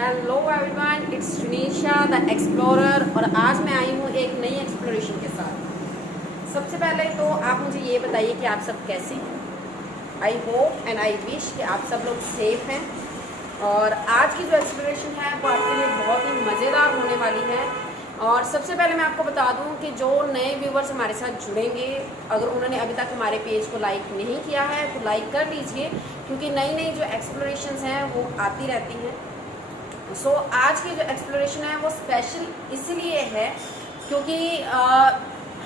Hello everyone, it's Tunisia the explorer. और आज मैं आई हूँ एक नई एक्सप्लोरेशन के साथ। सबसे पहले तो आप मुझे ये बताइए कि आप सब कैसे हैं। I hope and I wish कि आप सब लोग सेफ हैं। और आज की जो एक्सप्लोरेशन है वो आपके लिए बहुत ही मज़ेदार होने वाली है। और सबसे पहले मैं आपको बता दूं कि जो नए व्यूवर्स हमारे साथ जुड़ेंगे, अगर उन्होंने अभी तक हमारे पेज को लाइक नहीं किया है तो लाइक कर लीजिए, क्योंकि नई नई जो एक्सप्लोरेशंस हैं वो आती रहती हैं। सो आज की जो एक्सप्लोरेशन है वो स्पेशल इसलिए है क्योंकि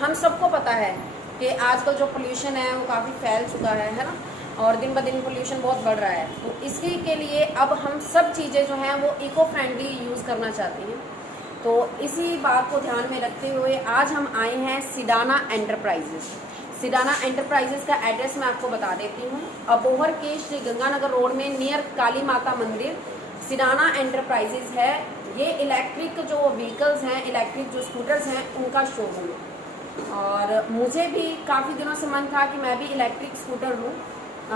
हम सबको पता है कि आजकल जो पोल्यूशन है वो काफ़ी फैल चुका है ना, और दिन ब दिन पोल्यूशन बहुत बढ़ रहा है। तो इसी के लिए अब हम सब चीज़ें जो हैं वो इको फ्रेंडली यूज़ करना चाहते हैं। तो इसी बात को ध्यान में रखते हुए आज हम आए हैं सिडाना एंटरप्राइजेस। सिडाना एंटरप्राइजेस का एड्रेस मैं आपको बता देती हूँ। अबोहर के श्री गंगानगर रोड में नियर काली माता मंदिर सिडाना एंटरप्राइजेस है। ये इलेक्ट्रिक जो व्हीकल्स हैं, इलेक्ट्रिक जो स्कूटर्स हैं, उनका शोरूम है। और मुझे भी काफ़ी दिनों से मन था कि मैं भी इलेक्ट्रिक स्कूटर लूँ,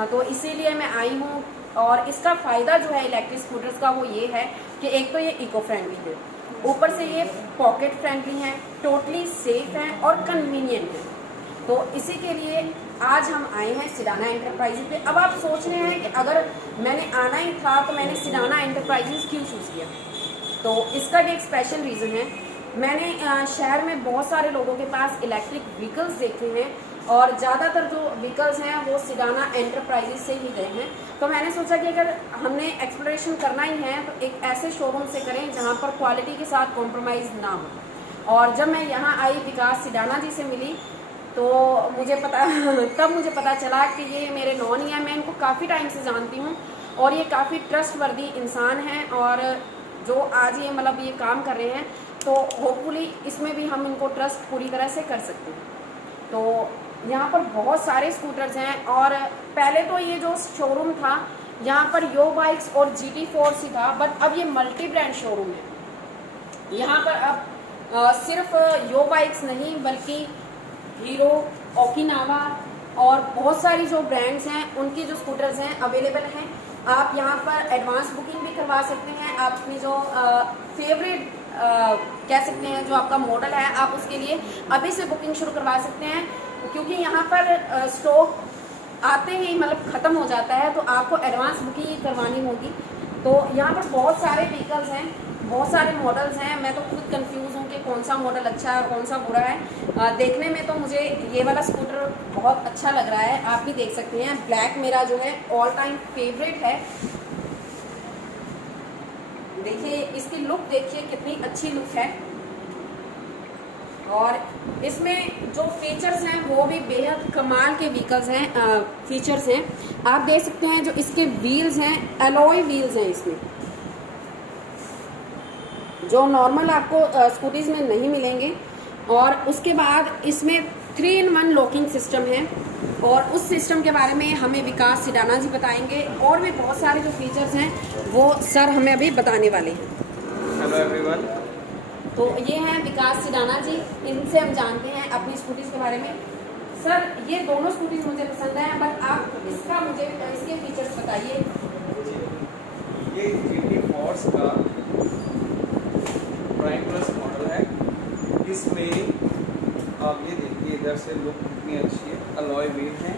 तो इसीलिए मैं आई हूँ। और इसका फ़ायदा जो है इलेक्ट्रिक स्कूटर्स का वो ये है कि एक तो ये इको फ्रेंडली है, ऊपर से ये पॉकेट फ्रेंडली हैं, टोटली सेफ हैं और कन्वीनियंट हैं। तो इसी के लिए आज हम आए हैं सिडाना एंटरप्राइजेस पे। अब आप सोच रहे हैं कि अगर मैंने आना ही था तो मैंने सिडाना एंटरप्राइजेस क्यों चूज़ किया। तो इसका भी एक स्पेशल रीज़न है। मैंने शहर में बहुत सारे लोगों के पास इलेक्ट्रिक व्हीकल्स देखे हैं और ज़्यादातर जो व्हीकल्स हैं वो सिडाना एंटरप्राइजेस से ही गए हैं। तो मैंने सोचा कि अगर हमने एक्सप्लोरेशन करना ही है तो एक ऐसे शोरूम से करें जहाँ पर क्वालिटी के साथ कॉम्प्रोमाइज़ ना हो। और जब मैं यहाँ आई, विकास सिडाना जी से मिली, तो मुझे पता तब मुझे पता चला कि ये मेरे नॉन ही है। मैं इनको काफ़ी टाइम से जानती हूँ और ये काफ़ी ट्रस्टवर्दी इंसान हैं। और जो आज ये मतलब ये काम कर रहे हैं, तो होपफुली इसमें भी हम इनको ट्रस्ट पूरी तरह से कर सकते हैं। तो यहाँ पर बहुत सारे स्कूटर्स हैं। और पहले तो ये जो शोरूम था यहाँ पर यो बाइक्स और GT4 ही था, बट अब ये मल्टी ब्रांड शोरूम है। यहाँ पर अब सिर्फ यो बाइक्स नहीं बल्कि हीरो, ओकिनावा और बहुत सारी जो ब्रांड्स हैं उनकी जो स्कूटर्स हैं अवेलेबल हैं। आप यहाँ पर एडवांस बुकिंग भी करवा सकते हैं। आप अपनी जो फेवरेट कह सकते हैं जो आपका मॉडल है, आप उसके लिए अभी से बुकिंग शुरू करवा सकते हैं, क्योंकि यहाँ पर स्टॉक आते ही मतलब ख़त्म हो जाता है, तो आपको एडवांस बुकिंग करवानी होगी। तो यहाँ पर बहुत सारे व्हीकल्स हैं, बहुत सारे मॉडल्स हैं। मैं तो खुद कंफ्यूज हूँ कि कौन सा मॉडल अच्छा है और कौन सा बुरा है। देखने में तो मुझे ये वाला स्कूटर बहुत अच्छा लग रहा है, आप भी देख सकते हैं। ब्लैक मेरा जो है ऑल टाइम फेवरेट है। देखिए इसकी लुक, देखिए कितनी अच्छी लुक है। और इसमें जो फीचर्स हैं वो भी बेहद कमाल के व्हीकल्स हैं, फीचर्स हैं। आप देख सकते हैं जो इसके व्हील्स हैं, एलॉय व्हील्स हैं इसमें, जो नॉर्मल आपको स्कूटीज़ में नहीं मिलेंगे। और उसके बाद इसमें 3-in-1 लॉकिंग सिस्टम है, और उस सिस्टम के बारे में हमें विकास सिडाना जी बताएंगे। और भी बहुत सारे जो फीचर्स हैं वो सर हमें अभी बताने वाले हैं। Hello everyone. तो ये हैं विकास सिडाना जी, इनसे हम जानते हैं अपनी स्कूटीज़ के बारे में। सर ये दोनों स्कूटीज़ मुझे पसंद हैं, बट आप इसका मुझे इसके फीचर्स बताइए। ये GT4 का प्राइम प्लस मॉडल है। इसमें आप ये देखिए इधर से लुक कितनी अच्छी है। अलॉय व्हील है,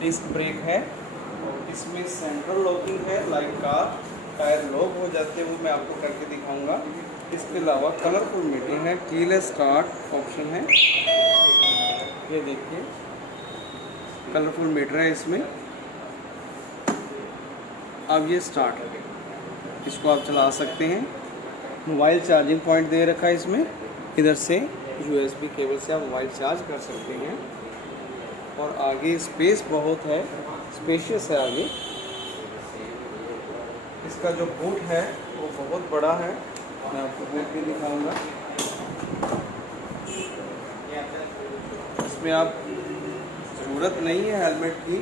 डिस्क ब्रेक है, और इसमें सेंट्रल लॉकिंग है। लाइक कार टायर लॉक हो जाते हैं, वो मैं आपको करके दिखाऊंगा। इसके अलावा कलरफुल मीटर है, कीलेस स्टार्ट ऑप्शन है। ये देखिए कलरफुल मीटर है इसमें। अब ये स्टार्ट है, इसको आप चला सकते हैं। मोबाइल चार्जिंग पॉइंट दे रखा है इसमें, इधर से USB केबल से आप मोबाइल चार्ज कर सकते हैं। और आगे स्पेस बहुत है, स्पेशियस है आगे। इसका जो बूट है वो बहुत बड़ा है, मैं आपको बूट भी दिखाऊंगा। इसमें आप ज़रूरत नहीं है हेलमेट की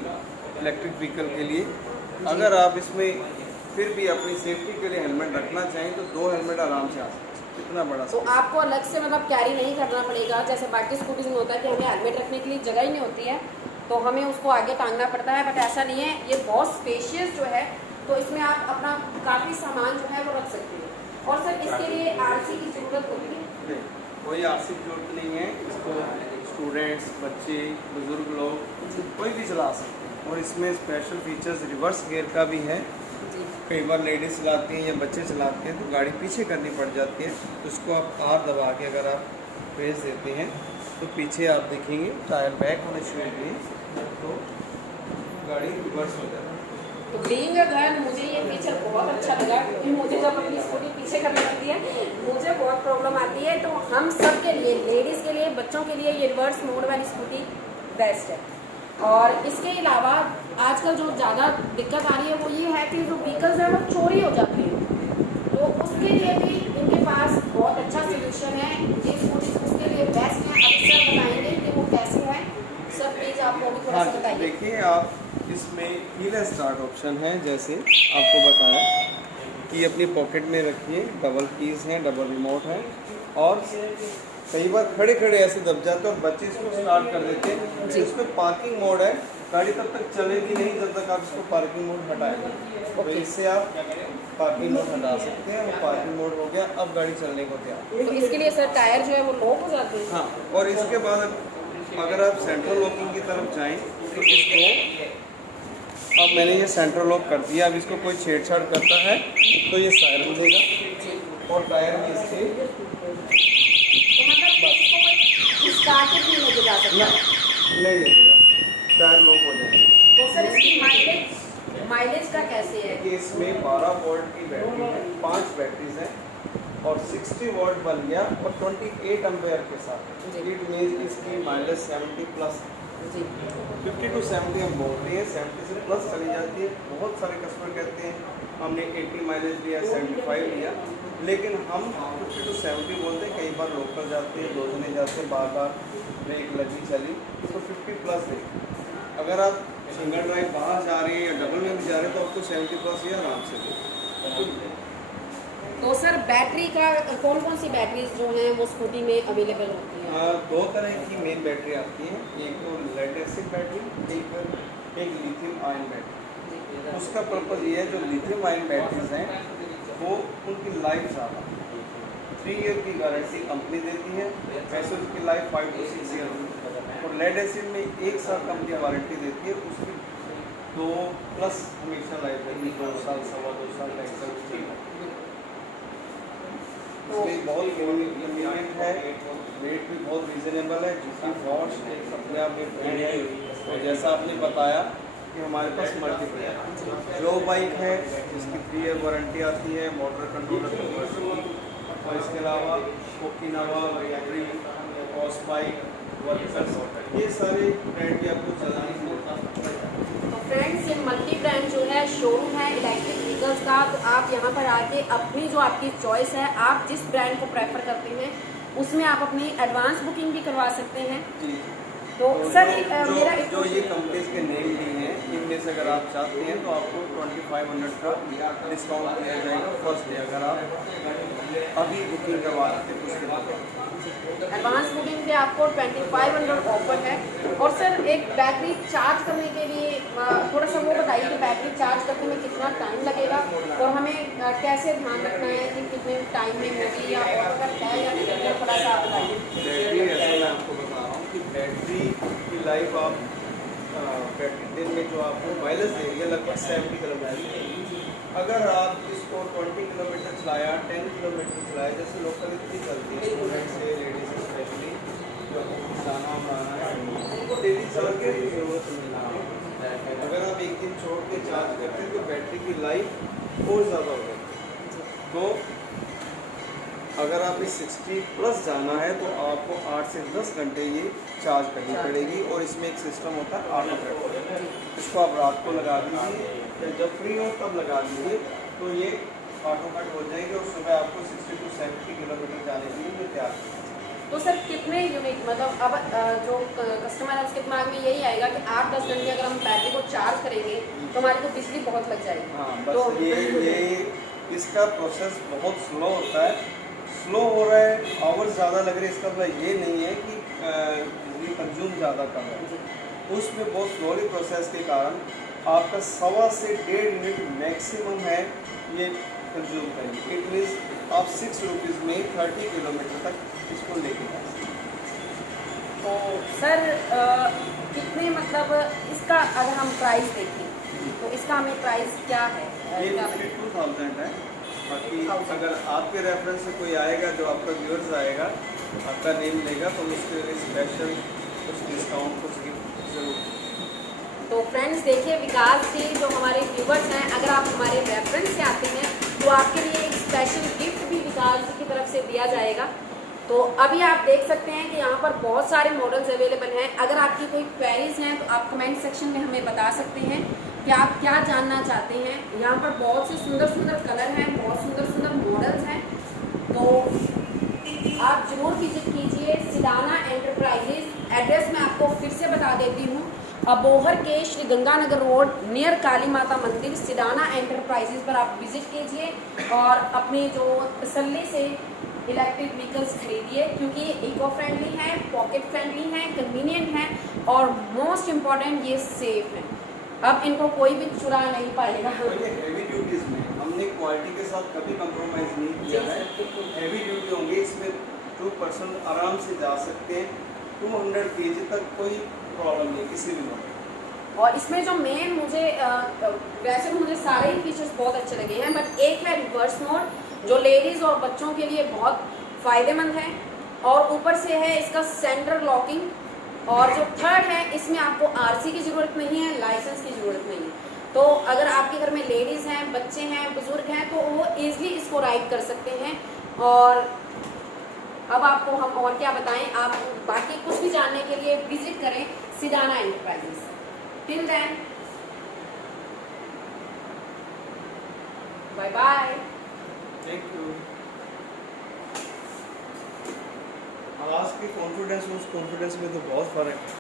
इलेक्ट्रिक व्हीकल के लिए। अगर आप इसमें फिर भी अपनी सेफ्टी के लिए हेलमेट रखना चाहें तो 2 हेलमेट आराम से आ सकते हैं। इतना बड़ा तो आपको अलग से मतलब कैरी नहीं करना पड़ेगा, जैसे बाकी स्कूटीज में होता है कि हमें हेलमेट रखने के लिए जगह ही नहीं होती है, तो हमें उसको आगे टांगना पड़ता है। बट ऐसा नहीं है, ये बहुत स्पेशियस जो है तो इसमें आप अपना काफ़ी सामान जो है वो रख सकते हैं। और सर इसके लिए आरसी की ज़रूरत होती है? नहीं, कोई आरसी की जरूरत नहीं है। इसको स्टूडेंट्स, बच्चे, बुजुर्ग लोग कोई भी चला सकते हैं। और इसमें स्पेशल फीचर्स रिवर्स गियर का भी है। जी। कई बार लेडीज चलाती हैं या बच्चे चलाते हैं तो गाड़ी पीछे करनी पड़ जाती है, तो उसको आप आर दबा के अगर आप प्रेस देते हैं तो पीछे आप देखेंगे टायर बैक होने शुरू हुए तो गाड़ी रिवर्स हो जाती है। तो बीइंग अ गर्ल मुझे ये फीचर बहुत अच्छा लगा, क्योंकि मुझे जब अपनी स्कूटी पीछे करनी पड़ती है मुझे बहुत प्रॉब्लम आती है। तो हम सब के लिए, लेडीज़ के लिए, बच्चों के लिए ये रिवर्स मोड वाली स्कूटी बेस्ट है। और इसके अलावा आजकल जो ज़्यादा दिक्कत आ रही है वो ये है कि जो व्हीकल्स हैं वो चोरी हो जाती हैं, तो उसके लिए भी इनके पास बहुत अच्छा सोल्यूशन है। ये स्कूटी उसके लिए बेस्ट है। अब सर बताएंगे कि वो कैसे है। सर प्लीज़ आप वो भी थोड़ा सा बताइए। देखिए, आप इसमें कीलेस स्टार्ट ऑप्शन है, जैसे आपको बताया कि अपनी पॉकेट में रखिए, डबल कीज हैं, डबल रिमोट है। और कई बार खड़े खड़े ऐसे दब जाते हैं और बच्चे इसको स्टार्ट कर देते हैं। जी। इसमें पार्किंग मोड है, गाड़ी तब तक चलेगी नहीं जब तक आप इसको पार्किंग मोड हटाएंगे। तो इससे आप पार्किंग मोड हटा सकते हैं। और पार्किंग मोड हो गया, अब गाड़ी चलने को तैयार। तो इसके लिए सर टायर जो है वो लॉक हो जाते हैं? हाँ, और इसके बाद अगर आप सेंट्रल लॉकिंग की तरफ जाएं तो इसको, अब मैंने ये सेंट्रल लॉक कर दिया। अब इसको कोई छेड़छाड़ करता है तो ये सायरन देगा और टायर भी इसके तो मतलब इसको कोई स्टार्ट नहीं लेके जा सकता? नहीं लेके जा सकते, टायर लॉक हो जाएंगे। तो सर इसकी माइलेज का कैसे है? कि इसमें 12 वोल्ट की बैटरी है, 5 बैटरीज हैं और 60 वोल्ट बन गया और 28 एम्पेयर के साथ। जी। इट मीन्स इसकी माइलेज 70 प्लस, जी। 50 to 70 हम बोलते हैं, 70 से प्लस चली जाती है। बहुत सारे कस्टमर कहते हैं हमने 80 माइलेज लिया, 75 लिया, लेकिन हम 50 to 70 बोलते हैं। कई बार लोकल जाते हैं, 2 जने जाते हैं, बार बार ब्रेक लगी चली तो 50 प्लस दे। अगर आप सिंगल ड्राइव बाहर जा रहे हैं या डबल में भी जा रहे हैं तो आपको 70 प्लस ही आराम से दे। तो सर बैटरी का कौन कौन सी बैटरीज जो हैं वो स्कूटी में अवेलेबल होती हैं? 2 तरह की मेन बैटरी आती है, एक तो लेड एसिड बैटरी, एक लिथियम आयन बैटरी। उसका पर्पज़ ये है, जो लिथियम आयन बैटरीज हैं वो उनकी लाइफ ज़्यादा, 3 ईयर की गारंटी कंपनी देती है, ऐसे उसकी लाइफ 5 to 6 ईयर। और लेड एसिड में 1 साल कंपनी वारंटी देती है, उसकी 2+ हमेशा लाइफ रहेगी, 2 साल, 2.25 साल, 2.5 साल। इसमें बहुत कन्वीनियंट है, रेट भी बहुत रीजनेबल है, जिसकी वॉश एक अपने आप में ब्रांड है। और जैसा आपने बताया कि हमारे पास मल्टीपल है, जो बाइक है जिसकी 3 ईयर वारंटी आती है, मोटर कंट्रोलर की, और इसके अलावा ओकिनावा, बैटरी, ऑस बाइक, वर्कर्स, ये सारे ब्रांड की आपको चलानी होता है। तो फ्रेंड्स, ये मल्टी ब्रांड जो है शोरूम है इलेक्ट्रिक व्हीकल्स का, तो आप यहाँ पर आके अपनी जो आपकी चॉइस है, आप जिस ब्रांड को प्रेफर करते हैं उसमें आप अपनी एडवांस बुकिंग भी करवा सकते हैं। जी। तो सर मेरा जो ये कंपनीज के नेम दी हैं, इनमें से अगर आप चाहते हैं तो आपको 2500 का डिस्काउंट दिया जाएगा फर्स्ट डे, अगर आप अभी बुकिंग करवा लेते हैं उसके बाद। एडवांस बुकिंग पे आपको 2500 ऑफर है। और सर एक बैटरी चार्ज करने के लिए थोड़ा सा वो बताइए कि बैटरी चार्ज करने में कितना टाइम लगेगा और हमें कैसे ध्यान रखना है कि कितने टाइम में होगी, या ऑटो का है या नहीं, थोड़ा सा आप बताइए। बैटरी ऐसा मैं आपको बता रहा हूँ कि बैटरी की लाइफ आप बैटरी दिन में जो आपको माइलेज देगी लगभग 70 किलोमीटर। अगर आप इसको 20 किलोमीटर चलाया, 10 किलोमीटर चलाया, जैसे लोकल इतनी चलती है स्टूडेंट से, लेडीज स्पेशली जो जाना आना है, उनको डेली चार्ज की जरूरत नहीं है। अगर आप एक दिन छोड़ के चार्ज करते हैं तो बैटरी की लाइफ बहुत ज़्यादा हो जाती है। तो अगर आप इस 60 प्लस जाना है तो आपको 8 से 10 घंटे ये चार्ज करनी पड़ेगी। और इसमें एक सिस्टम होता है ऑटो कट, इसको आप रात को लगा दीजिए या जब फ्री हो तब लगा दीजिए, तो ये ऑटो कट हो जाएगी और सुबह आपको 60 to 70 किलोमीटर जाने के लिए तैयार है। तो सर कितने यूनिट, मतलब अब जो कस्टमर है उसके दिमाग में यही आएगा कि 8-10 घंटे अगर हम बैटरी को चार्ज करेंगे तो हमारी तो बिजली बहुत लग जाएगी। हाँ, तो बस ये इसका प्रोसेस बहुत स्लो होता है। स्लो हो रहा है, आवर्स ज़्यादा लग रहे हैं, इसका मतलब ये नहीं है कि बिजली कंज्यूम ज़्यादा कर रहा है। उसमें बहुत स्लोली प्रोसेस के कारण आपका 1.25 से 1.5 मिनट मैक्सिमम है ये कंज्यूम करेंगे। इट मीन्स आप 6 रुपीज़ में 30 किलोमीटर तक इसको लेके जा सकते हैं। तो सर कितने मतलब इसका अगर हम प्राइस देखें तो इसका हमें प्राइस क्या है? ये क्या 22,000 है। बाकी 22,000 अगर आपके रेफरेंस से कोई आएगा, जो आपका व्यूअर्स आएगा, आपका नेम लेगा, तो उसके लिए स्पेशल कुछ डिस्काउंट, कुछ गिफ्ट जरूर। तो फ्रेंड्स देखिए, विकास के जो हमारे व्यूवर्स हैं, अगर आप हमारे रेफरेंस से आते हैं तो आपके लिए एक स्पेशल गिफ्ट भी विकास जी की तरफ से दिया जाएगा। तो अभी आप देख सकते हैं कि यहाँ पर बहुत सारे मॉडल्स अवेलेबल हैं। अगर आपकी कोई क्वेरीज हैं तो आप कमेंट सेक्शन में हमें बता सकते हैं कि आप क्या जानना चाहते हैं। यहाँ पर बहुत से सुंदर सुंदर कलर हैं, बहुत सुंदर सुंदर मॉडल्स हैं। तो आप जरूर विजिट कीजिए सिडाना एंटरप्राइजेज। एड्रेस मैं आपको फिर से बता देती हूँ, अबोहर के श्री गंगानगर रोड नियर काली माता मंदिर, सिडाना एंटरप्राइजेज पर आप विजिट कीजिए और अपनी जो तसल्ली से इलेक्ट्रिक व्हीकल्स खरीदिए, क्योंकि ये इको फ्रेंडली है, पॉकेट फ्रेंडली है, कन्वीनियंट है और मोस्ट इम्पॉर्टेंट ये सेफ है। अब इनको कोई भी चुरा नहीं पाएगा। तो ये हैवी ड्यूटीज में हमने क्वालिटी के साथ कभी कंप्रोमाइज नहीं किया है। हैवी ड्यूटी होंगे, इसमें 2 पर्सन आराम से जा सकते हैं। 200 kg तक कोई प्रॉब्लम नहीं किसी भी मॉडल। और इसमें जो मेन मुझे वैसे तो मुझे सारे ही फीचर्स बहुत अच्छे लगे हैं, बट एक है रिवर्स मोड जो लेडीज़ और बच्चों के लिए बहुत फ़ायदेमंद है, और ऊपर से है इसका सेंटर लॉकिंग, और जो थर्ड है इसमें आपको आरसी की ज़रूरत नहीं है, लाइसेंस की ज़रूरत नहीं है। तो अगर आपके घर में लेडीज़ हैं, बच्चे हैं, बुज़ुर्ग हैं, तो वो ईज़िली इसको राइड कर सकते हैं। और अब आपको हम और क्या बताएं, आप बाकी कुछ भी जानने के लिए विजिट करें Sidana enterprises. Till then bye bye. Thank you. आज की कॉन्फिडेंस उस कॉन्फिडेंस में तो बहुत फ़र्क है।